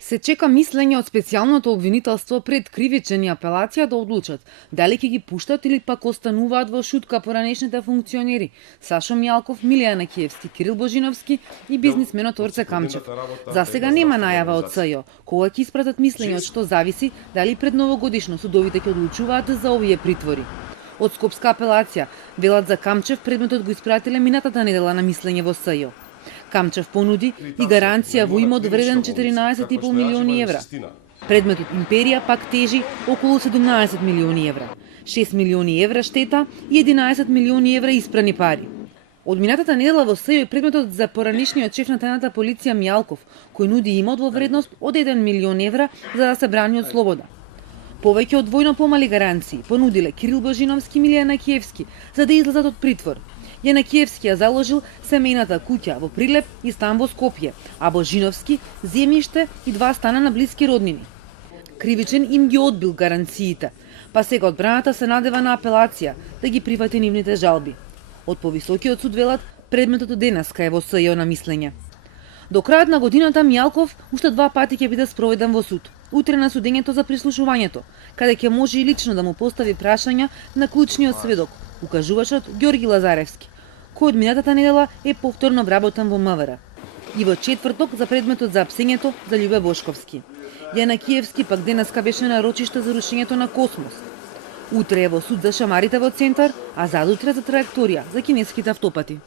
Се чека мислење од специјалното обвинителство пред кривичен и апелација да одлучат дали ќе ги пуштат или пак остануваат во шутка поранешните функционери Сашо Мијалков, Милијана Киевски, Кирил Божиновски и бизнисменот Орце Камчев. За сега нема најава од СЈО кога ќе испратат мислење, од што зависи дали пред новогодишно судовите ќе одлучуваат за овие притвори. Од Скопска апелација велат за Камчев предметот го испратиле минатата недела на мислење во СЈО. Камчев понуди и гаранција во имот вреден 14,5 милиони евра. Предметот Империја пак тежи околу 17 милиони евра. 6 милиони евра штета и 11 милиони евра испрани пари. Од минатата недела во СЈО е предметот за поранешниот шеф на тајната полиција Мијалков, кој нуди имот во вредност од 1 милион евра за да се брани од слобода. Повеќе од двојно помали гаранции понудиле Кирил Божиновски и Милијана Киевски за да излезат од притвор. Јанакиевски ја заложил семејната куќа во Прилеп и стан во Скопје, а Божиновски земјиште и 2 стана на блиски роднини. Кривичен им ги одбил гаранциите, па сега одбраната се надева на апелација да ги прифати нивните жалби. Од повисокиот суд велат предметот денеска е во СЈО на мислење. До крајот на годината Мијалков уште 2 пати ќе биде спроведен во суд. Утре на судењето за прислушувањето, каде ќе може и лично да му постави прашања на клучниот сведок, укажувачот Ѓорги Лазаревски, кој од минатата недела е повторно вработен во МВР. И во четврток за предметот за апсењето за Љубе Бошковски. Јанакиевски пак денеска беше на рочиште за рушењето на Космос. Утре е во суд за шамарите во Центар, а задутре за траекторија за кинеските автопати.